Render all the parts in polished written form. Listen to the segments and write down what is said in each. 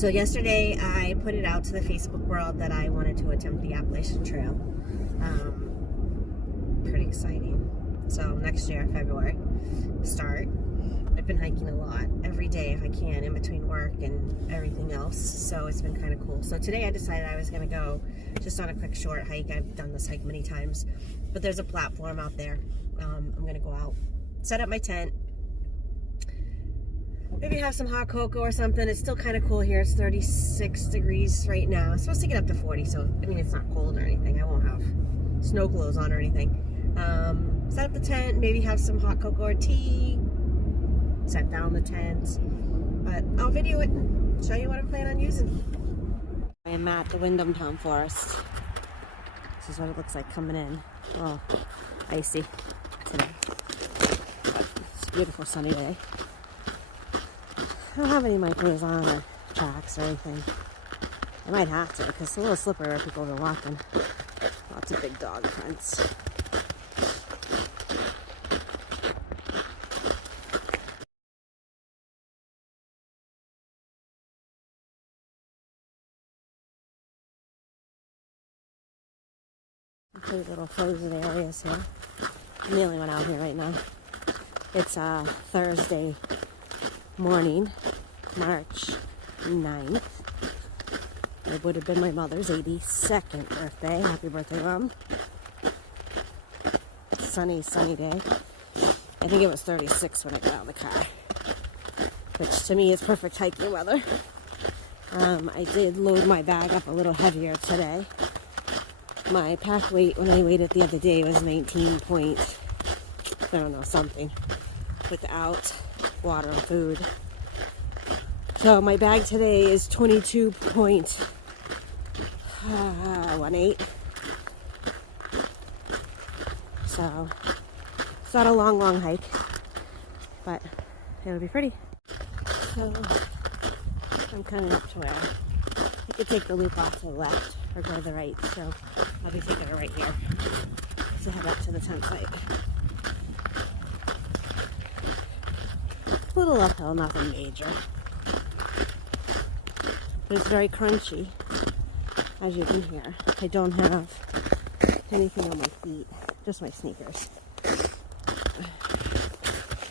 So yesterday I put it out to the Facebook world that I wanted to attempt the Appalachian Trail. Pretty exciting. So next year, February, start. I've been hiking a lot every day if I can, in between work and everything else. So it's been kind of cool. So today I decided I was going to go just on a quick short hike. I've done this hike many times, but there's a platform out there. I'm going to go out, set up my tent, maybe have some hot cocoa or something. It's still kind of cool here. It's 36 degrees right now. It's supposed to get up to 40, so I mean it's not cold or anything. I won't have snow clothes on or anything. Set up the tent, maybe have some hot cocoa or tea, set down the tent, but I'll video it and show you what I'm planning on using. I am at the Windham Town Forest. This is what it looks like coming in. Oh, icy today. But it's a beautiful sunny day. I don't have any micros on or tracks or anything. I might have to because it's a little slippery where people are walking. Lots of big dog prints. Pretty little frozen areas here. I'm the only one out here right now. It's Thursday morning, March 9th. It would have been my mother's 82nd birthday. Happy birthday, Mom. Sunny day. I think it was 36 when I got out of the car, which to me is perfect hiking weather. I did load my bag up a little heavier today. My pack weight when I weighed it the other day was 19 point, I don't know, something, without water and food. So my bag today is 22.18. So it's not a long hike, but it'll be pretty. So I'm coming up to where I could take the loop off to the left or go to the right, so I'll be taking it right here to head up to the tent site. A little uphill, nothing major. But it's very crunchy, as you can hear. I don't have anything on my feet, just my sneakers. I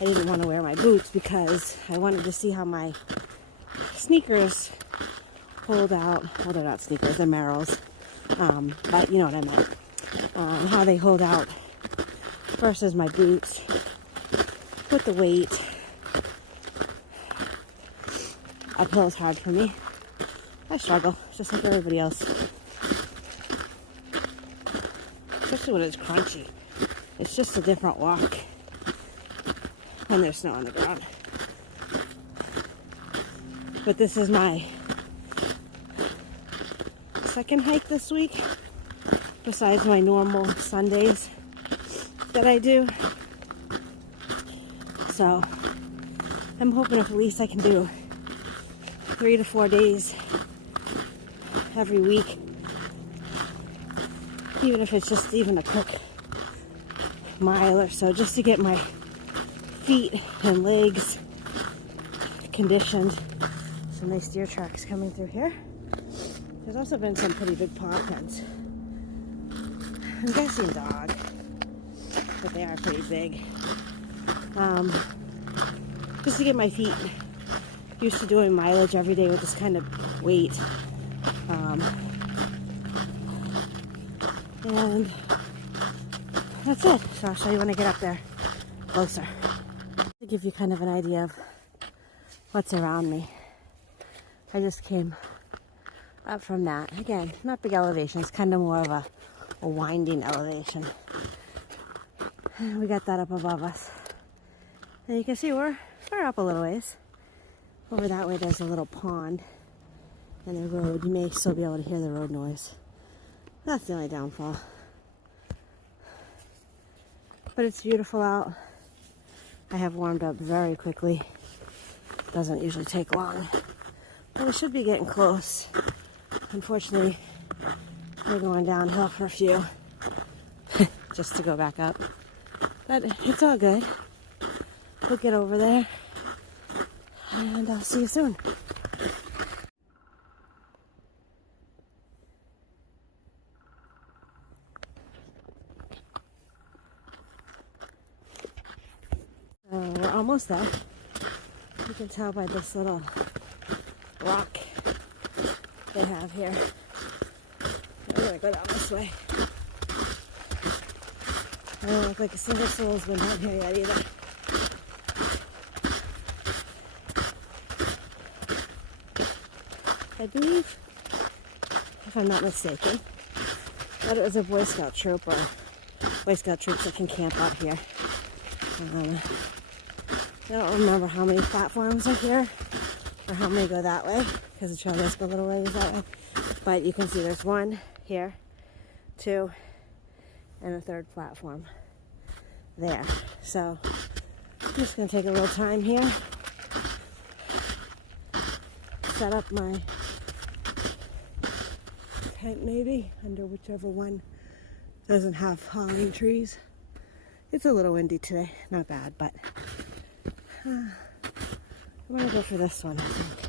didn't want to wear my boots because I wanted to see how my sneakers hold out. Well, they're not sneakers, they're Merrells. But you know what I meant. How they hold out versus my boots with the weight. Uphill is hard for me. I struggle, just like everybody else. Especially when it's crunchy. It's just a different walk when there's snow on the ground. But this is my second hike this week, besides my normal Sundays that I do. So I'm hoping if at least I can do 3 to 4 days every week, even if it's just even a quick mile or so, just to get my feet and legs conditioned. Some nice deer tracks coming through here. There's also been some pretty big paw prints. I'm guessing dog, but they are pretty big. Just to get my feet used to doing mileage every day with this kind of weight. And that's it. So I'll show you when I get up there closer. To give you kind of an idea of what's around me. I just came up from that. Again, not big elevation. It's kind of more of a winding elevation. And we got that up above us. And you can see we're up a little ways. Over that way there's a little pond and the road. You may still be able to hear the road noise. That's the only downfall. But it's beautiful out. I have warmed up very quickly. Doesn't usually take long. But we should be getting close. Unfortunately, we're going downhill for a few. Just to go back up. But it's all good. We'll get over there. And I'll see you soon. almost there. You can tell by this little rock they have here. We're gonna go down this way. I don't look like a single soul's been down here yet either. I believe, if I'm not mistaken, that it was a Boy Scout troop or Boy Scout troops that can camp out here. I don't remember how many platforms are here or how many go that way because the trail does go a little ways that way. But you can see there's one here, two, and a third platform there. So I'm just going to take a little time here, set up my tent maybe under whichever one doesn't have holly trees. It's a little windy today, not bad, but I'm going to go for this one, I think.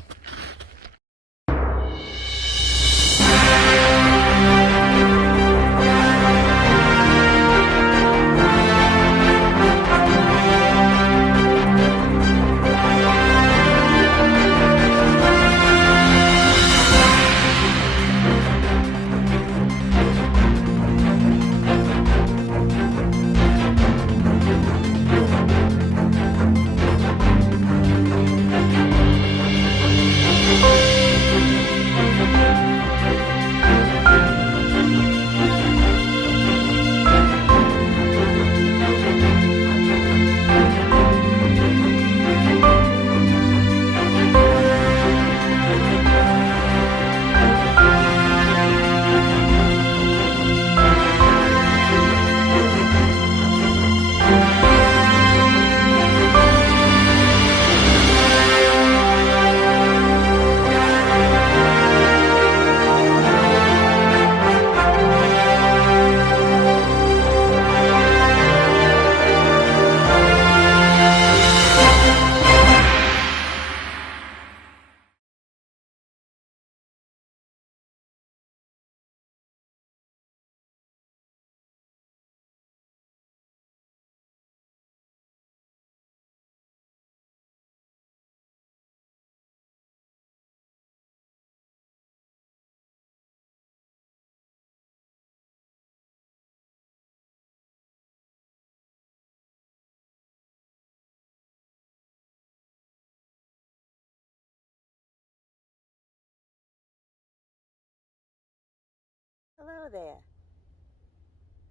Hello there.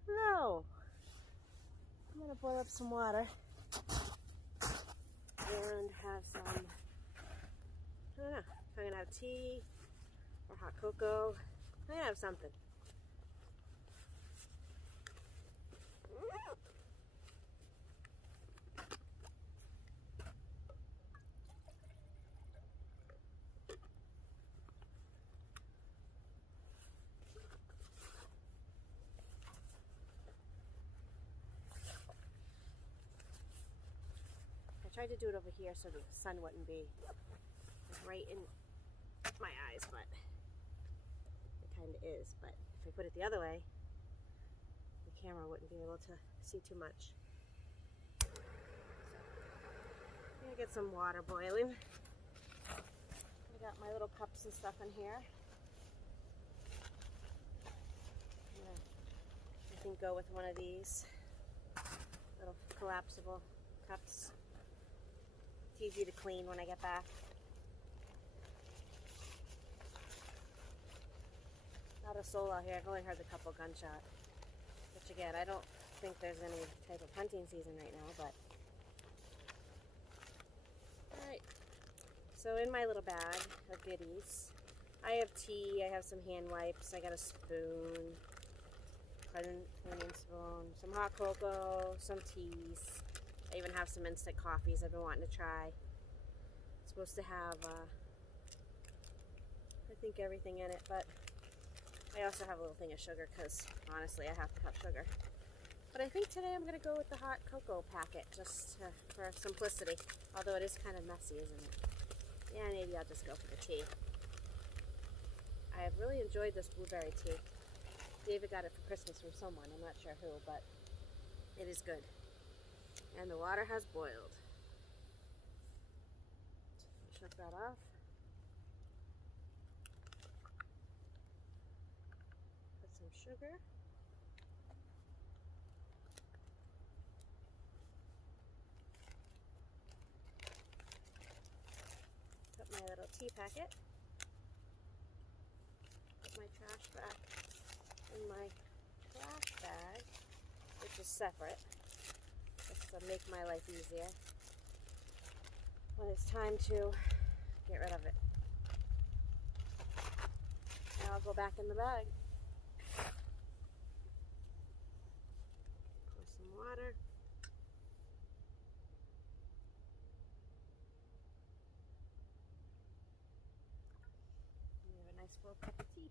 Hello. I'm going to boil up some water and have some, I don't know, if I'm going to have tea or hot cocoa. I'm going to have something. I tried to do it over here so the sun wouldn't be right in my eyes, but it kind of is. But if I put it the other way, the camera wouldn't be able to see too much. So, I'm gonna get some water boiling. I got my little cups and stuff in here. I'm gonna, I think, go with one of these little collapsible cups. Easy to clean when I get back. Not a soul out here. I've only heard a couple gunshots. Which again, I don't think there's any type of hunting season right now, but alright. So in my little bag of goodies, I have tea, I have some hand wipes, I got a spoon, cleaning spoon, some hot cocoa, some teas. I even have some instant coffees I've been wanting to try. It's supposed to have, I think, everything in it, but I also have a little thing of sugar because, honestly, I have to have sugar. But I think today I'm going to go with the hot cocoa packet just for simplicity, although it is kind of messy, isn't it? Yeah, maybe I'll just go for the tea. I have really enjoyed this blueberry tea. David got it for Christmas from someone, I'm not sure who, but it is good. And the water has boiled. Took that off. Put some sugar. Put my little tea packet. Put my trash back in my trash bag, which is separate, just to make my life easier when it's time to get rid of it. Now I'll go back in the bag. Pour some water. We have a nice full cup of tea.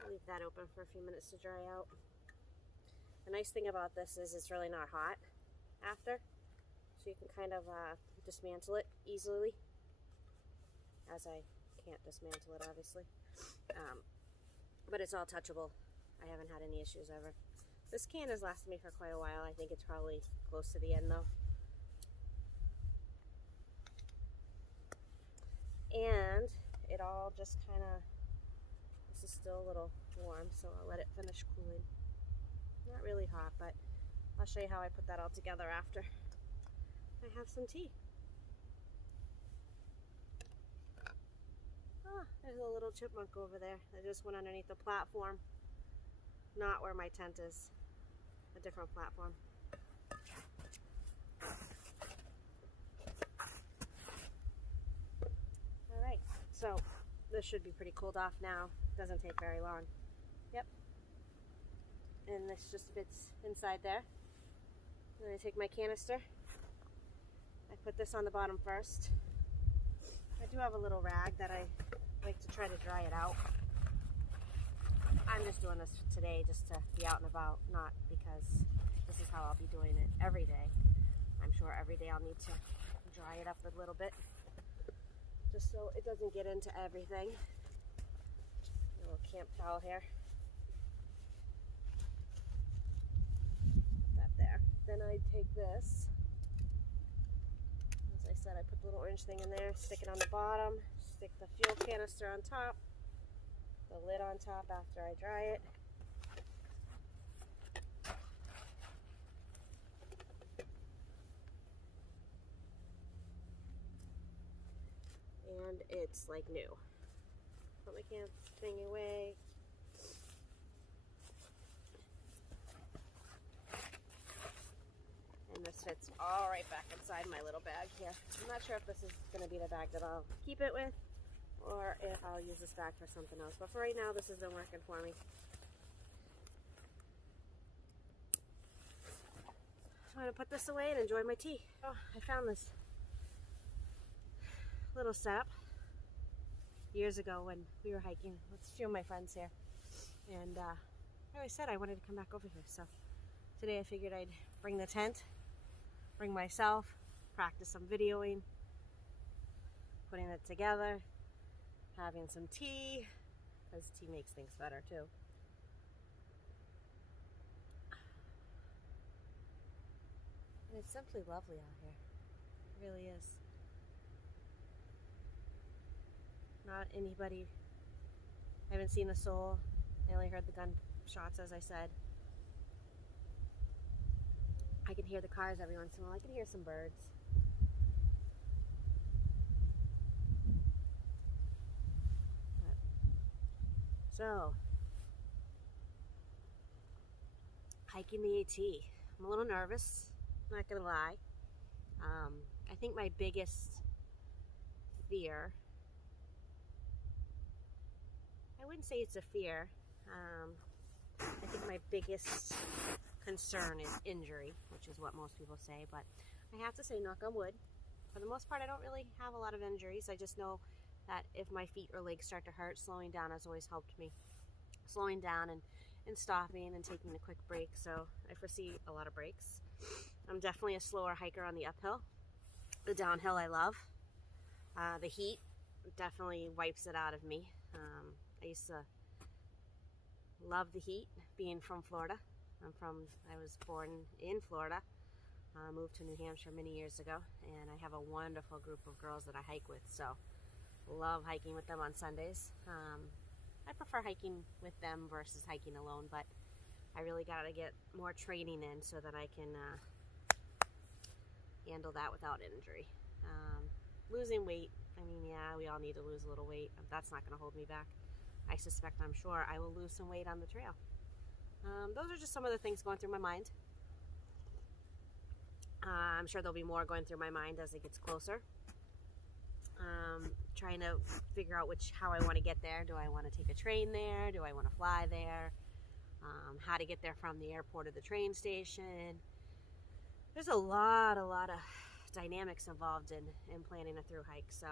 I'll leave that open for a few minutes to dry out. The nice thing about this is it's really not hot after, so you can kind of dismantle it easily, as I can't dismantle it obviously, but it's all touchable. I haven't had any issues ever. This can has lasted me for quite a while. I think it's probably close to the end though. And it all just kind of, this is still a little warm, so I'll let it finish cooling. Not really hot, but I'll show you how I put that all together after I have some tea. Ah, there's a little chipmunk over there that just went underneath the platform. Not where my tent is, a different platform. Alright, so this should be pretty cooled off now. Doesn't take very long. Yep. And this just fits inside there. Then I take my canister. I put this on the bottom first. I do have a little rag that I like to try to dry it out. I'm just doing this today just to be out and about, not because this is how I'll be doing it every day. I'm sure every day I'll need to dry it up a little bit, just so it doesn't get into everything. A little camp towel here. Put that there. Then I take this. As I said, I put the little orange thing in there, stick it on the bottom, stick the fuel canister on top, the lid on top after I dry it. And it's like new. Put my camp thing away. And this fits all right back inside my little bag here. I'm not sure if this is going to be the bag that I'll keep it with, or if I'll use this bag for something else. But for right now, this has been working for me. I'm going to put this away and enjoy my tea. Oh, I found this little setup years ago when we were hiking with a few of my friends here. And I always said I wanted to come back over here. So today I figured I'd bring the tent, bring myself, practice some videoing, putting it together, having some tea, because tea makes things better too. And it's simply lovely out here. It really is. Not anybody, I haven't seen a soul. I only heard the gunshots, as I said. I can hear the cars every once in a while. I can hear some birds. So, hiking the AT. I'm a little nervous, not gonna lie. I think my biggest fear, I wouldn't say it's a fear. I think my biggest concern is injury, which is what most people say, but I have to say, knock on wood, for the most part I don't really have a lot of injuries. I just know that if my feet or legs start to hurt, slowing down has always helped me. Slowing down and stopping and taking a quick break, so I foresee a lot of breaks. I'm definitely a slower hiker on the uphill. The downhill I love. The heat definitely wipes it out of me. I used to love the heat, being from Florida. I was born in Florida. Moved to New Hampshire many years ago, and I have a wonderful group of girls that I hike with, so love hiking with them on Sundays. I prefer hiking with them versus hiking alone, but I really got to get more training in so that I can handle that without injury. Losing weight, I mean, yeah, we all need to lose a little weight. That's not going to hold me back. I suspect, I'm sure, I will lose some weight on the trail. Those are just some of the things going through my mind. I'm sure there'll be more going through my mind as it gets closer. Trying to figure out how I want to get there. Do I want to take a train there? Do I want to fly there? How to get there from the airport to the train station. There's a lot of dynamics involved in planning a through hike, so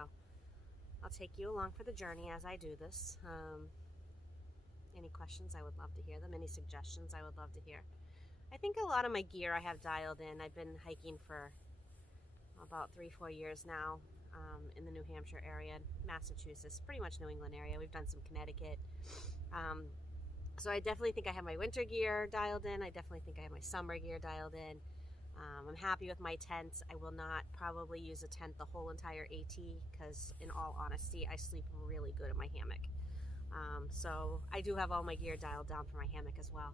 I'll take you along for the journey as I do this. Any questions, I would love to hear them. Any suggestions, I would love to hear. I think a lot of my gear I have dialed in. I've been hiking for about 3-4 years now in the New Hampshire area, Massachusetts, pretty much New England area. We've done some Connecticut. So I definitely think I have my winter gear dialed in. I definitely think I have my summer gear dialed in. I'm happy with my tent. I will not probably use a tent the whole entire AT because, in all honesty, I sleep really good in my hammock. So I do have all my gear dialed down for my hammock as well.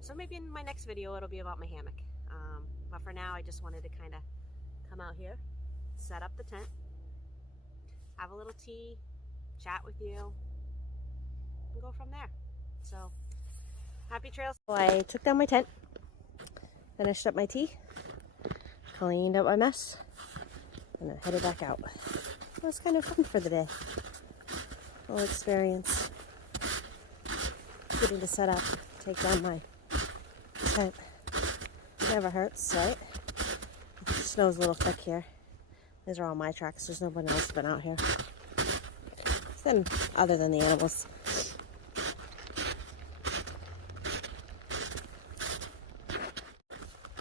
So maybe in my next video it'll be about my hammock. But for now, I just wanted to kind of come out here, set up the tent, have a little tea, chat with you, and go from there. So, happy trails. So I took down my tent, finished up my tea, cleaned up my mess, and then headed back out. It was kind of fun for the day. Whole experience. Getting to set up, take down my tent. Never hurts, right? The snow's a little thick here. These are all my tracks. There's nobody else been out here. Them other than the animals.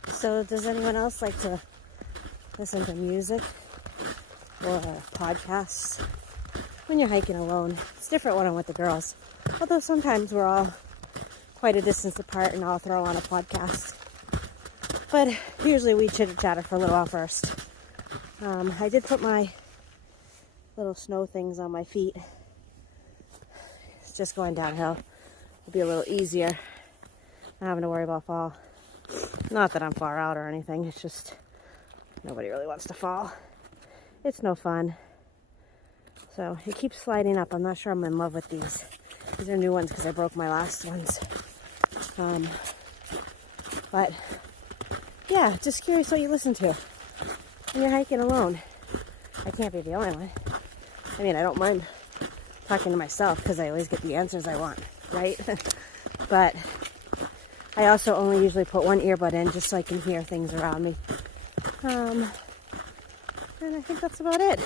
So does anyone else like to listen to music or podcasts when you're hiking alone? It's different when I'm with the girls. Although sometimes we're all quite a distance apart and I'll throw on a podcast. But usually we chitter-chatter for a little while first. I did put my little snow things on my feet. It's just going downhill. It'll be a little easier. Not having to worry about fall. Not that I'm far out or anything. It's just nobody really wants to fall. It's no fun. So it keeps sliding up. I'm not sure I'm in love with these. These are new ones because I broke my last ones. But yeah, just curious what you listen to when you're hiking alone. I can't be the only one. I mean, I don't mind talking to myself because I always get the answers I want, right? But I also only usually put one earbud in just so I can hear things around me. And I think that's about it.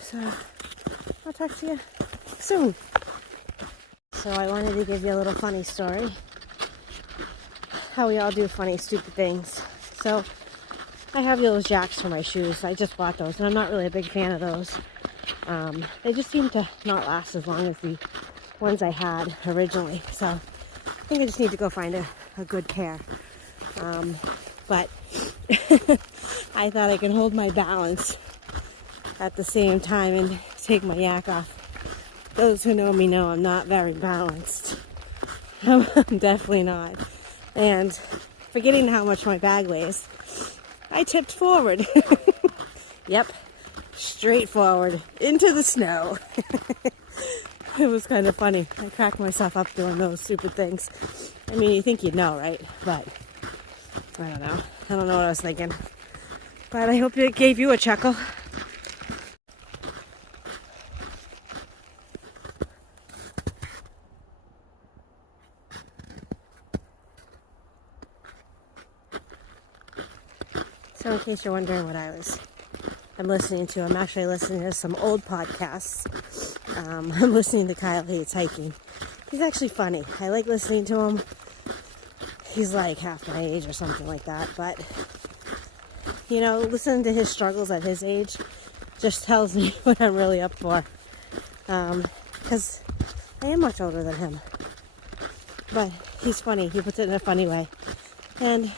So I'll talk to you soon. So I wanted to give you a little funny story. How we all do funny, stupid things. So I have those jacks for my shoes. I just bought those and I'm not really a big fan of those. They just seem to not last as long as the ones I had originally. So I think I just need to go find a good pair. But I thought I could hold my balance at the same time and take my yak off. Those who know me know I'm not very balanced. I'm definitely not. And forgetting how much my bag weighs, I tipped forward. Yep, straight forward into the snow. It was kind of funny. I cracked myself up doing those stupid things. I mean, you think you'd know, right? But I don't know. I don't know what I was thinking. But I hope it gave you a chuckle. So in case you're wondering what I'm listening to, I'm actually listening to some old podcasts. I'm listening to Kyle Hates Hiking. He's actually funny. I like listening to him. He's like half my age or something like that. But, you know, listening to his struggles at his age just tells me what I'm really up for. Because I am much older than him. But he's funny. He puts it in a funny way. And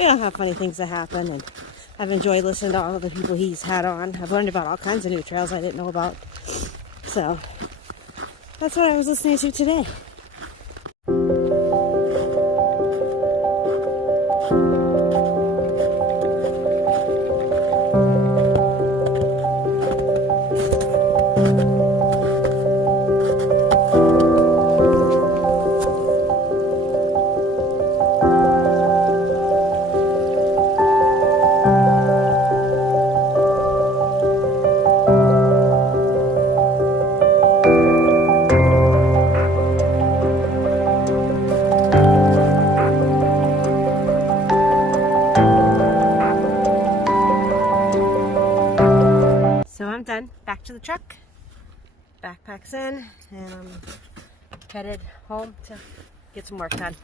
you know, have funny things that happen, and I've enjoyed listening to all of the people he's had on. I've learned about all kinds of new trails I didn't know about. So that's what I was listening to today. So I'm done. Back to the truck. Backpack's in, and I'm headed home to get some work done.